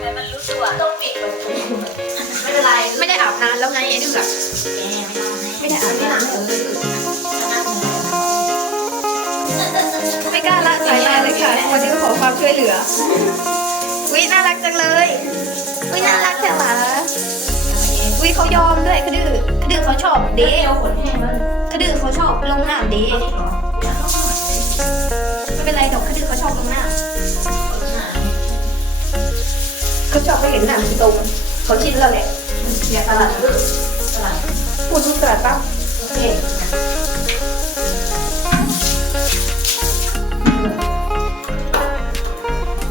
แต่มันรู้ตัวต้องปิดประตูไม่เป็นไรไม่ได้อาบน้ำแล้วไงไอ้ดื้อแกไม่ไม่ได้อาบน้ำเออไม่กล้าละสายตาเลยค่ะวันนี้ก็ขอความช่วยเหลือวิน่ารักจังเลยวิน่ารักจังหรอวิเขายอมด้วยคือดื้อคือดื้อเขาชอบเดเดี๋ยวขนแห้งคือดื้อเขาชอบลงน้ำเด ไม่เป็นไรดอกคือดื้อเขาชอบลงน้ำเขาชอบไปเห็นน้ำตรงเขาชินแล้วแหละอย่าสลัดลึกสลัดพูดทุกตลาดปั๊บโอเค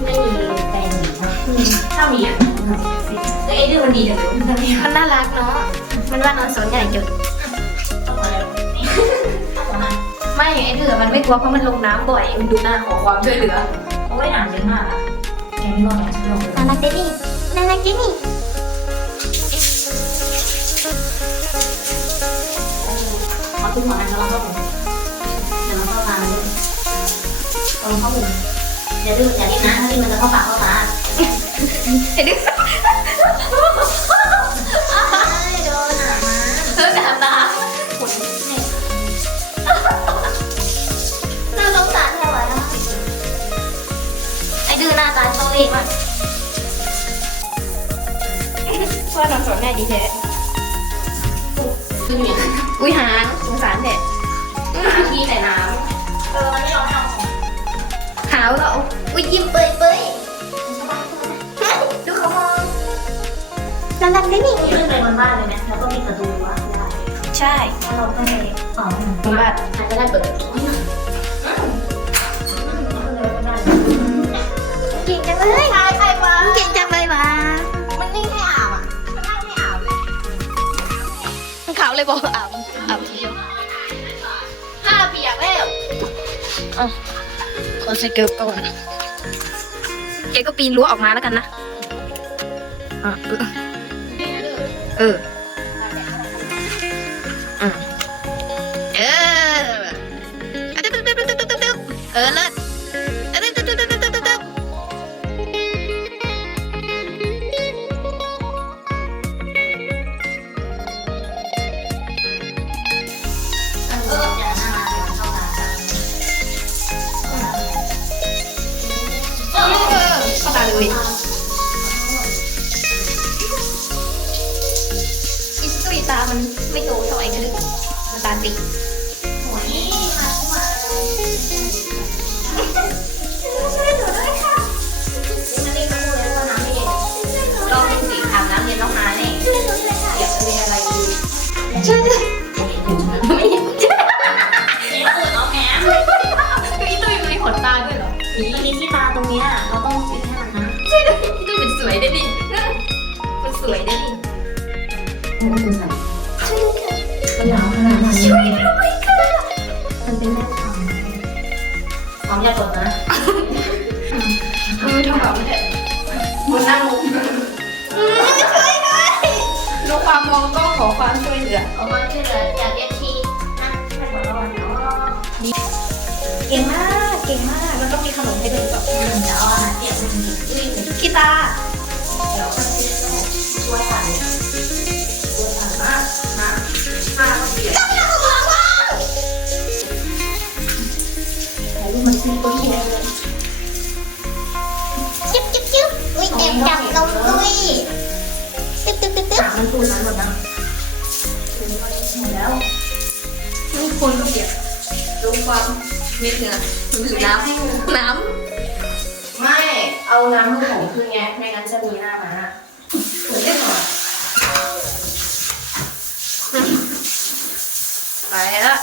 ไม่มีแปรงหนีนะถ้ามีอะแต่ไอ้ดื้อมันดีจังเลยมันไม่มันน่ารักเนาะมันว่านอนสนใหญ่จุด ไม่ไอ้ดื้อมันไม่กลัวเพราะมันลงน้ำบ่อยมันดูหน้าขอความช่วยเหลือโอ้ยหนามเยอะมากอะแกไม่ว่าไงฉันลงเลยน่ารักเดนี่น่ารักเดนี่ขอทุกคนนะเราเข้าผมเดี๋ยวเราเข้ามาเลยเราเข้าผมอย่าดื้ออย่าดิ้นนะถ้าดิ้นมันจะเข้าปากเข้าตาไอ้ดื้อโด ตาโซเล่มากว่านอนสนใหญ่ดีแท้อุ้ยหางสงสารแท้หาที่แต่น้ำเออวันนี้เราไม่เอาขาวแล้วอุ้ยยิ้มเปยเปยดูเขามองน่ารักเดนี่ขึ้นไปบนบ้านเลยไหมแล้วก็ปิดประตูวได้ใช่เราก็เลยอ๋อคุณบ้านใครก็ได้เปิดประตู เก่งจังเลยใครใครวะเก่งจังเลยวะมันไม่ให้อาบอะมันนั่งไม่อาบเลยขาวเลยบอกอาบอาบทีเดียวผ้าเปียกแล้วขอใส่เกิบก่อนแกก็ปีนรั้วออกมาแล้วกันนะอะเออ เอออืมเอออะตึ๊บตึ๊บตึ๊บตึ๊บตึ๊บตึ๊บเออเลิศ ความช่วยเหลือเอามาช่วยเหลืออยากเรียนทีนะให้ขอรอดเนาะเก่งมาก เก่งมากมันต้องมีขนมให้ด้วยแบบเดี๋ยวเอาอาหารเปียกมากินด้วยเดี๋ยวกีตาร์เดี๋ยวค่อยช่วยกันช่วยกันนะนะมาเปียกถ่ายรูปมันซีตัวนี้เลยจึ๊บจึ๊บจึ๊บอุ้ยแอบจับนมด้วยตึ๊บตึ๊บตึ๊บตึ๊บหามันพูดนั้นหมดนะถึงวันนี้ห มดแล้วทุกคนก็เปียกดูความนิดเนื้อรู้สึกน้ำน้ไม่ เอาน้ำมือของขึ้นไง ไม่งั้นจะมีหน้ามาเหมือนได้หน่อยำไปแล้ว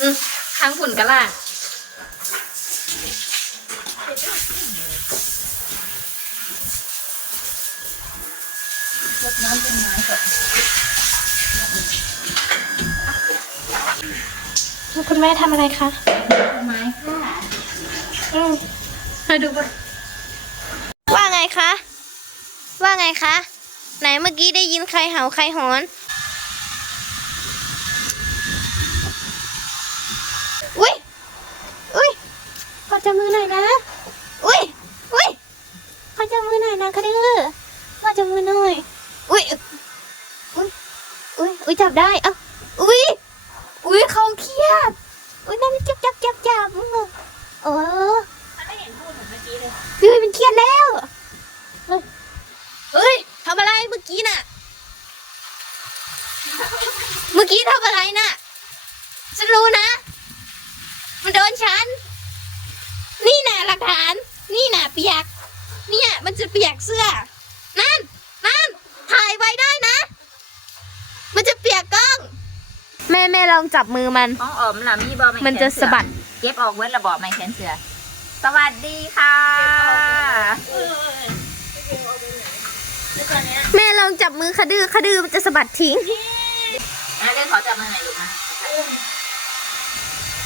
อืมทางฝุ่นกระล่างรดน้ำเป็นไม้ก่อน คุณแม่ทำอะไรคะไม้ค่ะอืมมาดูก่อนว่าไงคะ ว่าไงคะ ไหนเมื่อกี้ได้ยินใครเห่าใครหอนอุ้ยอุ้ยพอใจจับมือหน่อยนะอุ้ยอุ้ยขอจับมือหน่อยนะคะดื้อขอจับมือหน่อยอุ้ยอุ้ยอุ้ยอุ้ยจับได้เอ้าอุ้ยอุ้ย เขาเครียดอุ้ยนั่นจับจับจับจับเออไม่เห็นพูดเหมือนเมื่อกี้เลยเฮ้ยมันเครียดแล้วเฮ้ยทำอะไรเมื่อกี้น่ะ เมื่อกี้ทำอะไรน่ะฉันรู้นะ มันโดนฉัน นี่น่ะหลักฐาน นี่น่ะเปียก เนี่ยมันจะเปียกเสื้อ นั่น นั่น ถ่ายไว้ได้นะ มันจะเปียกกล้อง แม่แม่ลองจับมือมัน ของออมล่ะมีบอมันจะสะบัด เก็บออกเว้นระบอบไม่แขนเสือ สวัสดีค่ะ แม่ลองจับมือคะดื้อคะดื้อมันจะสะบัดทิ้งอะเรื่องขอจับมือหน่อยลูกนะ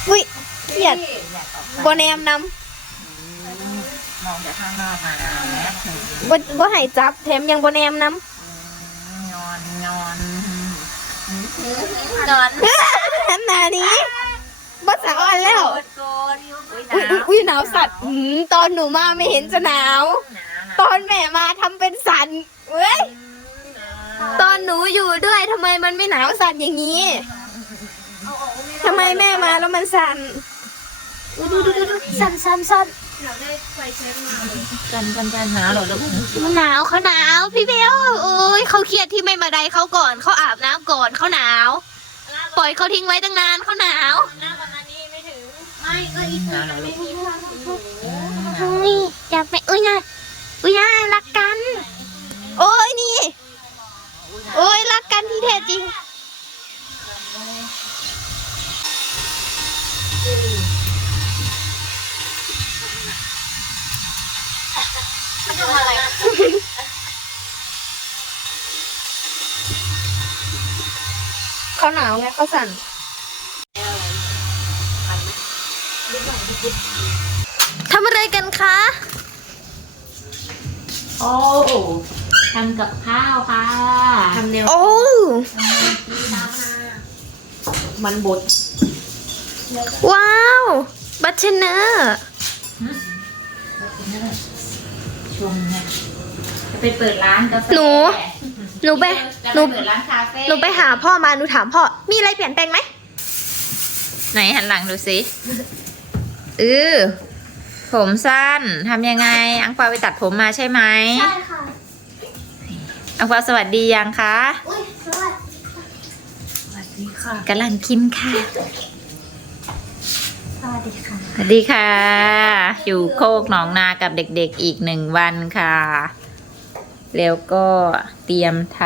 อุ้ยเครียดอยากออกบ่แนมนมองจากข้างนอกมาแล้วำบ่บ่ให้จับแถมยังบ่แนมนนอนนอน นอนำน้ำหนานี้บ่สะอ่อนแล้ว โกดโกดอุ้ยอุ้ยอุ๊ยอุ้ยหนาวสัตว์หืมตอนหนูมาไม่เห็นจะหนาวหนาว ตอนแม่มาทำเป็นสันเว้ย ตอนหนูอยู่ด้วยทำไมมันไม่หนาวสั่นอย่างนี้ทำไมแม่มาแล้วมันสั่นดูดูดูดูดูสั่นสั่นสั่น กันกันกันหนาวเหรอลูกมันหนาวเขาหนาวพี่เบลโอ้ยเขาเครียดที่ไม่มาใดเขาก่อนเขาอาบน้ำก่อนเขาหนาว ปล่อยเขาทิ้งไว้ตั้งนานเขาหนาวหน้าประมาณนี้ไม่ถึง ไม่ก็อีกหนาวเหรอลูกนี่จับไปอุ้ยนะอุ้ยนะรักกัน โอ้ยนี่ โอ้ยรักกันที่แท้จริง ทำอะไรเขาหนาวไงเขาสั่นทำอะไรกันคะ โอ้ทำกับข้าวค่ะทำแนวโอ้มันบด ว้าว บัตเชนเนอร์ ชมไงจะไปเปิดร้านกาแฟหนู หนูไปจะหนูไปเปิดร้านคาเฟ่หนูไปหาพ่อมาหนูถามพ่อ มีอะไรเปลี่ยนแปลงไหมไหนหันหลังดูสิเออผมสั้นทำยังไง อังเปาไปตัดผมมาใช่ไหมใช่ค่ะ อังเปาสวัสดียังคะอุ้ยสวัสดีสวัสดีค่ะกำลังกินค่ะ สวัสดีค่ะ สวัสดีค่ะ อยู่โคกหนองนากับเด็กๆอีกหนึ่งวันค่ะ แล้วก็เตรียมท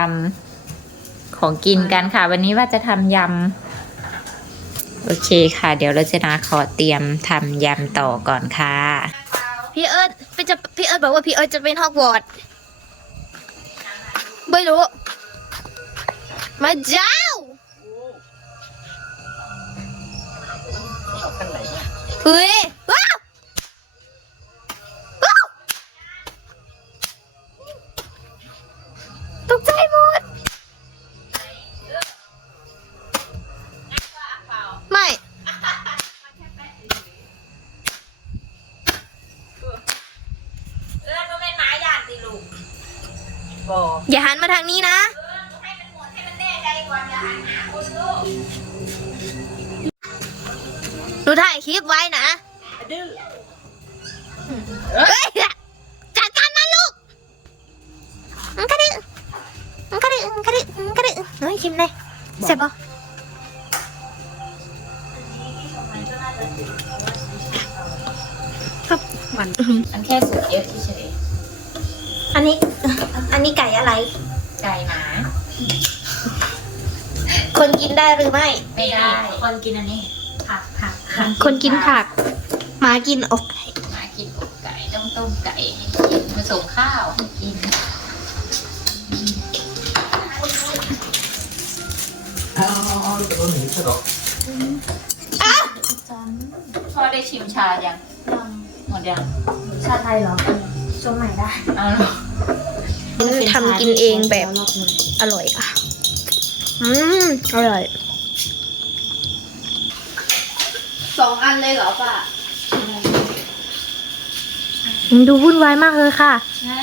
ำของกินกันค่ะ วันนี้ว่าจะทำยำโอเคค่ะ เดี๋ยวเราจะนาขอเตรียมทำยำต่อก่อนค่ะ พี่เอิร์ธเป็นจะพี่เอิร์ธบอกว่าพี่เอิร์ธจะเป็นฮอกวอตส์ไม่รู้ มาเจ้า ฮ้ยว้าวว้าวตกใจหมด ไม่ เออมันเป็นไม้หยาดสิลูกบอกอย่าหันมาทางนี้นะให้มันหมดให้มันแน่ใจก่อนอย่าหันหาคนลูก หนูถ่ายคลิปไว้นะ ดื้อเฮ้ยจัดการมันลูกมันกระดึ๊มันกระดึ๊มันกระดึ๊มันกระดึ๊เฮ้ยชิมเลยเสร็จปะครับหวานมันแค่สุกเยอะเฉยอันนี้ อันนี้ไก่อะไรๆไก่หมา คนกินได้หรือไม่ ไม่ได้ คนกินอันนี้ผักผักผักคนกินผักห มากินอกไก่หมากินอกไก่ต้องต้มไก่ให้กินผสมข้าวให้กินพ่อได้ชิมชายังหมดยังชาไทยเหรอชงใหม่ได้เอาหรอทำกินเองแบบอร่อยอะ อืม อร่อย สองอันเลยเหรอป่ะมัน ดูวุ่นวายมากเลยค่ะ ใช่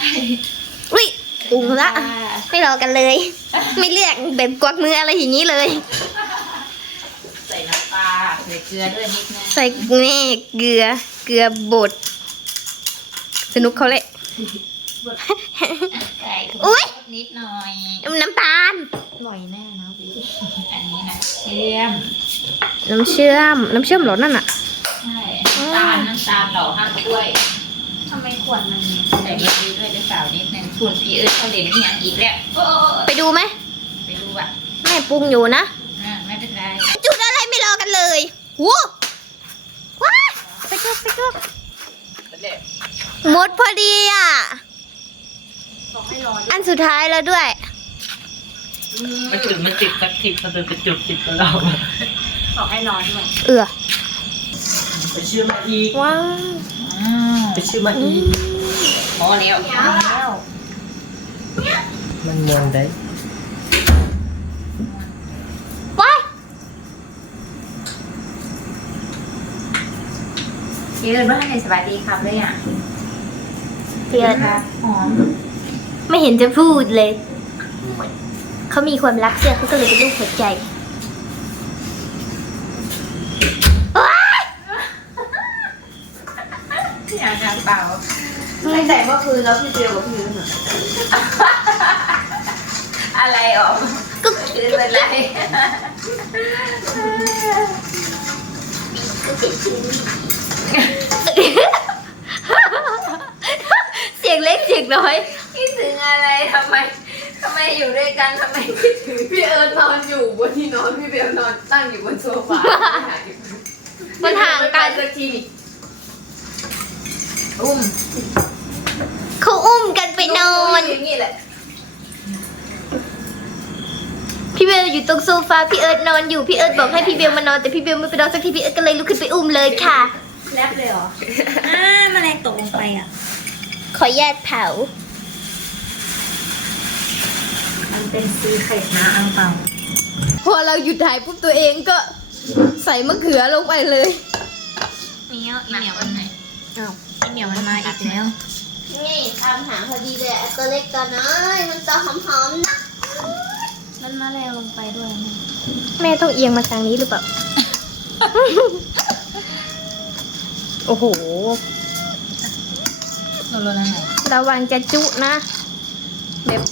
อุ้ยปรุงละไม่รอกันเลย ไม่เรียกแบบกวักมืออะไรอย่างนี้เลย ใส่น้ำปลาใส่เกลือด้วยนิดนึงใส่เน่เกลือ เกลือบด สนุกเขาเลยใส่อุ๊ยนิดหน่อยน้ำตาลอร่อยแน่นะพี่อันนี้นะเชื่อมน้ำเชื่อมน้ำเชื่อมเหรอนั่นอะใช่น้ำตาลน้ำตาลหล่อห้ามกล้วยทำไมขวดมันใส่เบบีด้วยหรือเปล่านิดนึงส่วนพี่เอิร์ธเขาเด่นนี่ยังอีกแล้วโอ้ไปดูไหมไปดูอะแม่ปรุงอยู่นะอ่าไม่เป็นไรจุดอะไรไม่รอกันเลยว้าวว้ายไปจุดไปจุดหมดพอดีอะบอกให้รออันสุดท้ายแล้วด้วยมันจุดมันติดสักทีมันเป็นจุดติดกับเราบอกให้รอด้วยเอือไปชื่อมาอีกว้าวอ้าว ไปชื่อมาอีกพอแล้วแล้วมันมองได้ว้ายพี่เอิร์ธว่าให้สวัสดีครับเลยอะเพียนครับหอมไม่เห็นจะพูดเลย เขามีความรักเสื้อเขาก็เลยเป็นรูปหัวใจ อยากทานเปล่า ตั้งแต่เมื่อคืนแล้วพี่เบลกับพี่ยืนอะอะไรออกก็คือเป็นไรเสียงเล็กเสียงน้อย คิดถึงอะไรทำไมทำไมอยู่ด้วยกันทำไมคิดถึงพี่เอิร์ธนอนอยู่บนที่นอนพี่เบลนอนตั้งอยู่บนโซฟามันห่างกัน สักทีอุ้ม เขาอุ้มกันไปนอน อย่างนี้แหละพี่เบลอยู่ตรงโซฟาพี่เอิร์ธนอนอยู่พี่เอิร์ธบอกให้พี่เบลมานอนแต่พี่เบลไม่ไปนอนสักทีพี่เอิร์ธก็เลยลุกขึ้นไปอุ้มเลยค่ะ แลบเลยเหรออ่าแมลงตกลงไปอะ ขอแยกเผา มันเป็นซีเค็ดนะอังเปาพอเราหยุดถ่ายปุ๊บตัวเองก็ใส่มะเขือลงไปเลยเมียวอีมาเหมียววันไหนอ้าวอีเหมียวมันมาอีกแล้ว นี่ทำหาพอดีเลยอะตัวเล็กตัวน้อยมันจะหอมๆนะมันมาแรงลงไปด้วยแม่ต้องเอียงมาทางนี้หรือเปล่า โอ้โหโนโรนันไหนระวังจะจุนะแบบ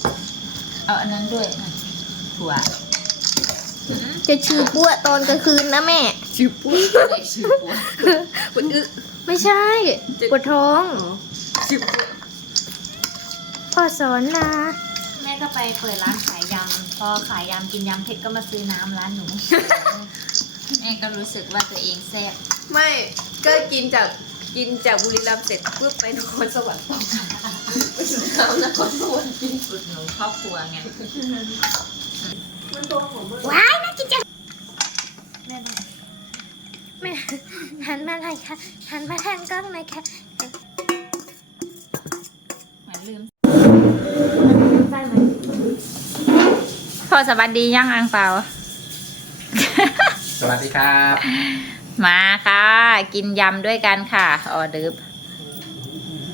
เอาอันนั้นด้วยอะถั่วจะชื่อปั้วตอนกลางคืนนะแม่ชื่อปุ้ยชื่อปุ้ยปวดอึไม่ใช่ปวดท้องชื่อปุ้ย พ่อสอนนะแม่ก็ไปเปิดร้านขายยำ พอขายยำกินยำเผ็ดก็มาซื้อน้ำร้านหนู แม่ก็รู้สึกว่าตัวเองแซ่บไม่ก็กินจากกินจากบุรีรัมย์เสร็จปุ๊บไปนครสวรรค์ต่อไปสุดท้ายนครสวรรค์กินสุดหนูครอบครัวไงว้ายน่ากินจังแม่หันมาหน่อยค่ะหันมาทางกล้องหน่อยค่ะ เหมือนลืมพ่อสวัสดียังอังเปา สวัสดีครับ มาค่ะ กินยำด้วยกันค่ะ ออเดิร์ฟ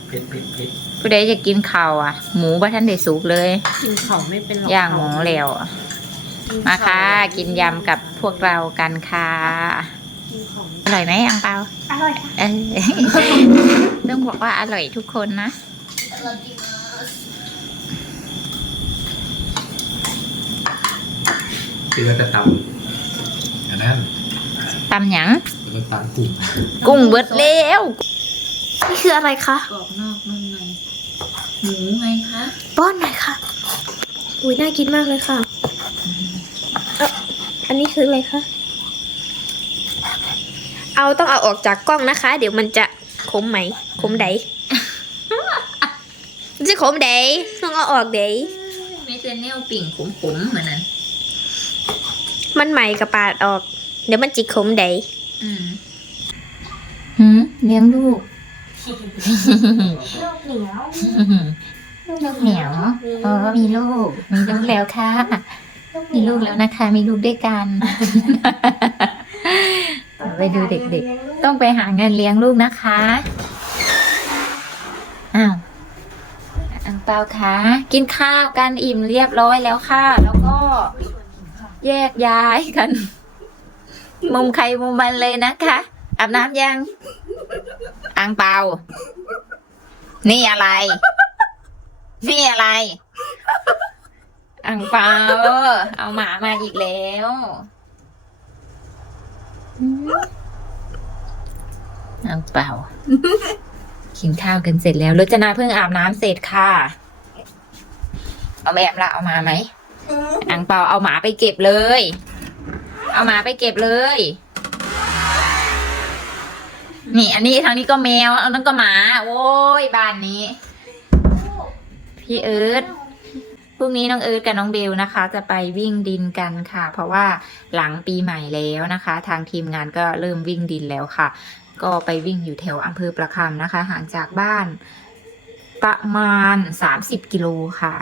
เผ็ดเผ็ดเผ็ดผู้ใดจะกินข้าวอะ หมูบะท่านได้สุกเลย กินเขาไม่เป็นหรอกย่างหมูแล้วอะมาค่ะ กินยำกับพวกเรากันค่ะอร่อยไหมอังเปาอร่อยเออ ต้องบอกว่าอร่อยทุกคนนะคือ เราจะตำอันนั้นตำหยังเราจะตำกลุ่มกุ้งเบิดแล้วนี่คืออะไรคะกรอบนอกนุ่มในหมูไงคะป้อนหน่อยค่ะอุ้ยน่ากินมากเลยค่ะเอ่ออันนี้คืออะไรคะเอาต้องเอาออกจากกล้องนะคะ เดี๋ยวมันจะขมไหมขมไดมันจะขมไดต้องเอาออกได ไม่เจเนลปิ่งขมๆเหมือนนั้น มันใหม่กับปาดออก เดี๋ยวมันจิกขมไดอืมหืมเลี้ยงลูก ลูกเหนียวลูกเหนียวเออมีลูก มีลูกแล้วค่ะ มีลูกแล้วนะคะ มีลูกด้วยกัน ไปดูเด็กๆ ต้องไปหาเงินเลี้ยงลูกนะคะ อ้าวอังเปาคะกินข้าวกันอิ่มเรียบร้อยแล้วค่ะ แล้วก็ แยกย้ายกัน มุมใครมุมมันเลยนะคะ อาบน้ำยัง อังเปา นี่อะไร นี่อะไร อังเปา เอาหมามาอีกแล้วอืมอังเปากินข้าวกันเสร็จแล้วรจนาเพิ่งอาบน้ำเสร็จค่ะ เอาแบบละเอามาไหม อังเปาเอาหมาไปเก็บเลย เอาหมาไปเก็บเลย นี่ อันนี้ทางนี้ก็แมวอันนั้นก็หมา โอ้ยบ้านนี้ พี่เอิร์ธพรุ่งนี้น้องเอิร์ธกับน้องเบลนะคะ จะไปวิ่งดินกันค่ะ เพราะว่าหลังปีใหม่แล้วนะคะ ทางทีมงานก็เริ่มวิ่งดินแล้วค่ะ ก็ไปวิ่งอยู่แถวอำเภอประคำนะคะ ห่างจากบ้านประมาณ 30 กิโลค่ะ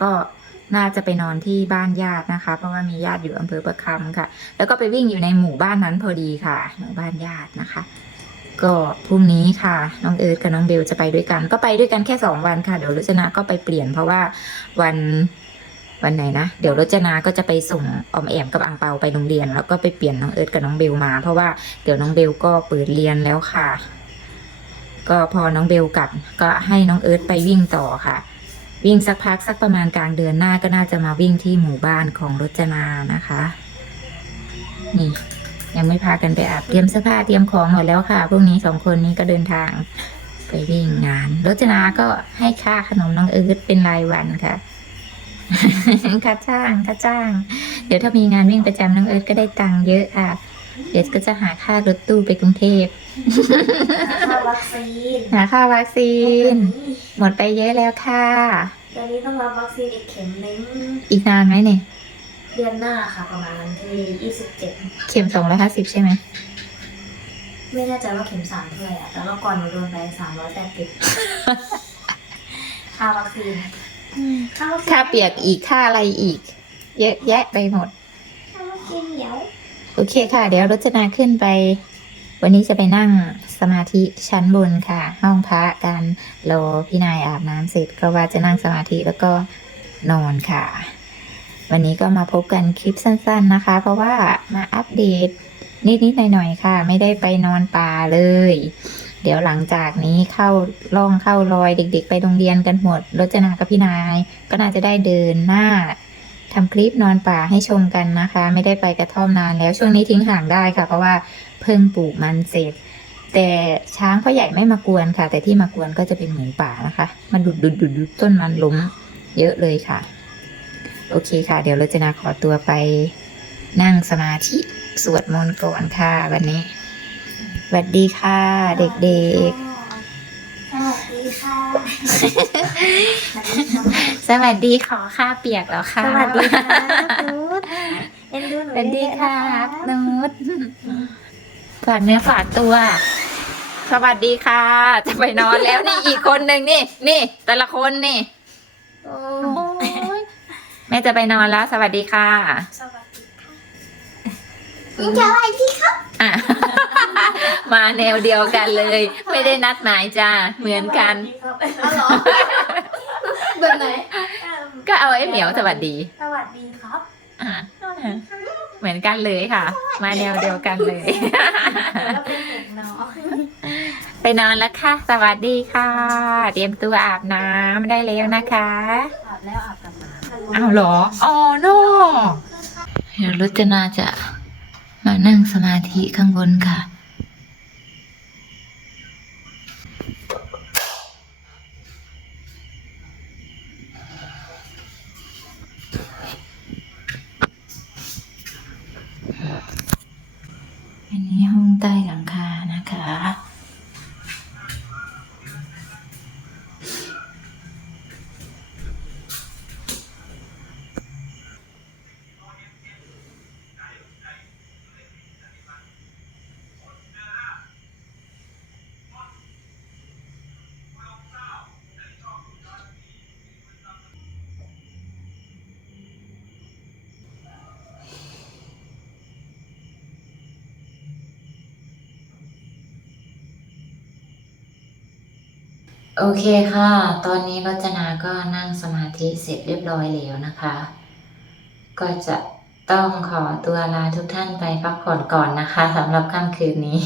ก็ น่าจะไปนอนที่บ้านญาตินะคะ เพราะว่ามีญาติอยู่อำเภอประคำค่ะ แล้วก็ไปวิ่งอยู่ในหมู่บ้านนั้นพอดีค่ะ หมู่บ้านญาตินะคะ ก็พรุ่งนี้ค่ะ น้องเอิร์ธกับน้องเบลจะไปด้วยกัน ก็ไปด้วยกันแค่สองวันค่ะ เดี๋ยวรจนาก็ไปเปลี่ยนเพราะว่าวันวันไหนนะ เดี๋ยวรจนาก็จะไปส่งออมแอมกับอังเปาไปโรงเรียน แล้วก็ไปเปลี่ยนน้องเอิร์ธกับน้องเบลมา เพราะว่าเดี๋ยวน้องเบลก็เปิดเรียนแล้วค่ะ ก็พอน้องเบลกลับก็ให้น้องเอิร์ธไปวิ่งต่อค่ะ วิ่งสักพักสักประมาณกลางเดือนหน้าก็น่าจะมาวิ่งที่หมู่บ้านของรจนานะคะ นี่ยังไม่พากันไปอาบเตรียมเสื้อผ้าเตรียมของหมดแล้วค่ะพวกนี้สองคนนี้ก็เดินทางไปวิ่งงานรจนาก็ให้ค่าขนมน้องเอิร์ธเป็นรายวันค่ะค่าจ้างค่าจ้าง เดี๋ยวถ้ามีงานวิ่งประจำน้องเอิร์ธก็ได้ตังค์เยอะค่ะ เดี๋ยวก็จะหาค่ารถตู้ไปกรุงเทพ ค่าวัคซีนหาค่าวัคซีน หมดไปเยอะแล้วค่ะ ตอนนี้ต้องรับวัคซีนอีกเข็มนึงอีกนานไหมเนี่ย เดือนหน้าค่ะประมาณวันที่27เข็มสองร้อยห้าสิบใช่ไหม ไม่แน่ใจว่าเข็มสามเท่าไหร่อะแต่รอบก่อนหนูโดนไปสามร้อยแปดสิบค่าวัคซีนค่าวัคซีนค่าเปียกอีกค่าอะไรอีก เยอะแยะไปหมด ค่าวัคซีนเดี๋ยว โอเคค่ะ เดี๋ยวรจนาขึ้นไป วันนี้จะไปนั่งสมาธิชั้นบนค่ะ ห้องพระกันรอพี่นายอาบน้ำเสร็จก็ว่าจะนั่งสมาธิแล้วก็นอนค่ะ วันนี้ก็มาพบกันคลิปสั้น ๆนะคะ เพราะว่ามาอัปเดตนิด ๆ หน่อย ๆ ค่ะ ไม่ได้ไปนอนป่าเลย เดี๋ยวหลังจากนี้เข้าล่องเข้ารอยเด็ก ๆ ไปโรงเรียนกันหมดรจนากับพี่นาย ก็น่าจะได้เดินหน้าทำคลิปนอนป่าให้ชมกันนะคะ ไม่ได้ไปกระท่อมนานแล้วช่วงนี้ทิ้งห่างได้ค่ะ เพราะว่า เพิ่งปลูกมันเสร็จ แต่ช้างพ่อใหญ่ไม่มากวนค่ะ แต่ที่มากวนก็จะเป็นหมูป่านะคะมาดุดดุดดุดดุดต้นมันล้มเยอะเลยค่ะ โอเคค่ะ เดี๋ยวเราจะนาขอตัวไปนั่งสมาธิสวดมนต์ก่อนค่ะ วันนี้สวัสดีค่ะ เด็กสวัสดีค่ะๆสวัสดีขอค่าเปียกแล้วค่ะ สวัสดีค่ะนูดเอ็นดูหสนูวัสดีเยอะๆค่ะนะคะนุช ฝากเนื้อฝากตัว สวัสดีค่ะ จะไปนอนแล้วนี่อีกคนหนึ่งนี่ นี่ แต่ละคนนี่โอ้ยแม่จะไปนอนแล้ว สวัสดีค่ะ สวัสดีค่ะจะอะไรที่ครับอะ มาแนวเดียวกันเลย ไม่ได้นัดหมายจ้าเหมือนกันแบบไหน ก็เอาไอ้เหมียวสวัสดี สวัสดีครับ อะ เหมือนกันเลยค่ะ มาแนวเดียวกันเลยแล้วเป็นเด็กเนาะไปนอนแล้วค่ะ สวัสดีค่ะ เตรียมตัวอาบน้ำได้แล้วนะคะ อาบแล้วอาบกับหมาอ้าวเหรอ อ๋อโนเดี๋ยวรจนาจะมานั่งสมาธิข้างบนค่ะ อันนี้ห้องใต้หลังคานะคะ โอเคค่ะ ตอนนี้รจนาก็นั่งสมาธิเสร็จเรียบร้อยแล้วนะคะ ก็จะต้องขอตัวลาทุกท่านไปพักผ่อนก่อนนะคะสำหรับค่ำคืนนี้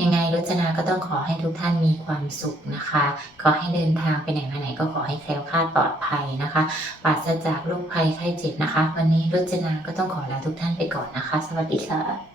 ยังไงรจนาก็ต้องขอให้ทุกท่านมีความสุขนะคะ ขอให้เดินทางไปไหนมาไหนก็ขอให้แคล้วคลาดปลอดภัยนะคะปราศจากโรคภัยไข้เจ็บนะคะ วันนี้รจนาก็ต้องขอลาทุกท่านไปก่อนนะคะ สวัสดีค่ะ